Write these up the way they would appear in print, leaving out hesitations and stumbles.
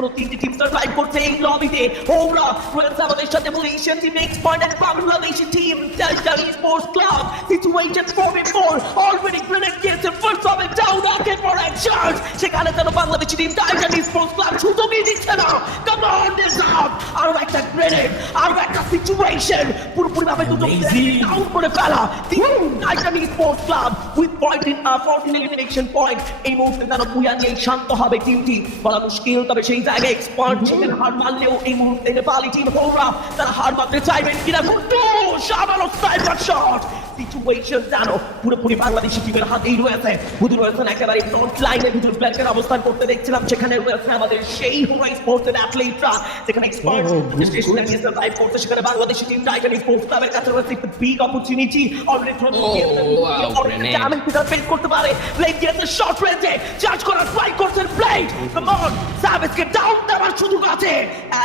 এখনো 3টি team survive করছে এই লবিতে। ওরা রয়েছে আমাদের সাথে Malaysian team, next point and Bangladeshi team Titan Sports Club. Situation 4v4 already grenade গিয়েছে, ফার্স্ট হবে ডাউন একের পর এক চার্জ। সেখানে যেন Bangladeshi team Titan Sports Club সুযোগই দিচ্ছে না। কাম অন দিস আপ, আরো একটা গ্রেনেড, আরো একটা সিচুয়েশন পুরোপুরি ভাবে দুটো ডাউন করে ফেলা। Titan Sports club with point in 14 elimination point. এই মুহূর্তে যেন বুয়া নিয়ে শান্ত হবে টিমটি বলা মুশকিল, তবে সেই জায়গায় এক্সপার্ট ছিলেন, হার মানলেও এই মুহূর্তে নেপালি টিম হোরা তারা হার মানতে চাইবেন কিনা। সামান্য স্নাইপার শট, সিচুয়েশন জানো পুরোপুরি বাংলাদেশি টিমের হাতেই রয়েছে। বুধু রয়েছেন একেবারে ফ্রন্ট লাইনে, দুজন প্লেয়ারকে অবস্থান করতে দেখছিলাম। সেখানে রয়েছে আমাদের সেই হোরা স্পোর্টসের অ্যাথলেটরা, যেখানে এক্সপার্ট স্টেশনে নিয়ে সার্ভাইভ করতে। সেখানে বাংলাদেশি টিম টাইটান স্পোর্টস ক্লাবের কাছে রয়েছে একটা big opportunity. Already front damage Peter face করতে পারে। ব্লেড গিয়েছে শর্ট রেঞ্জে, চার্জ করার ট্রাই করছেন ব্লেড। কাম অন, সাবেজকে ডাউন দেওয়ার সুযোগ আছে।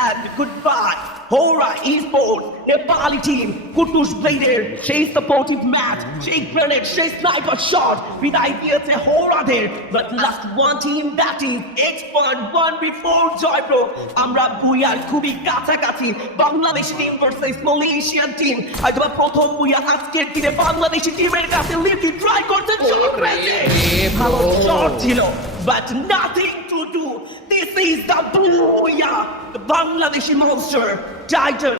And good bye Hora sports Nepali team. কুটুস ব্লেডের সেই সাপোর্টিভ ম্যাচ, সেই গ্রেনেড, সেই স্নাইপার শট বিদায় দিয়েছে হোরাদের। But last one team batting expert 1v4 জয়প্রো। আমরা বুয়ার খুবই কাছাকাছি। Bangladesh team versus Malaysian team. হয়তোবা প্রথম বুয়া আজকের দিনে বাংলাদেশি টিমের কাছে লিফট ট্রাই করছেন। শট রেঞ্জে ভালো শট ছিল, but nothing to do. This is the Booyah, the Bangladeshi monster, Titan